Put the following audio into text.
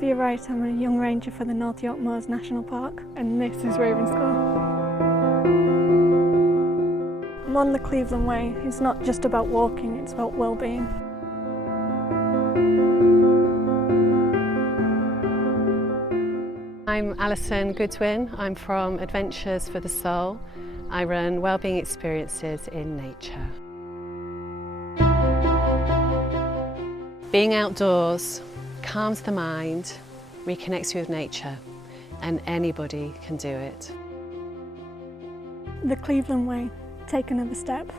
Livia Wright. I'm a Young Ranger for the North York Moors National Park, and this is Ravenscar. I'm on the Cleveland Way. It's not just about walking, it's about well-being. I'm Alison Goodwin. I'm from Adventures for the Soul. I run wellbeing experiences in nature. Being outdoors calms the mind, reconnects you with nature, and anybody can do it. The Cleveland Way. Take another step.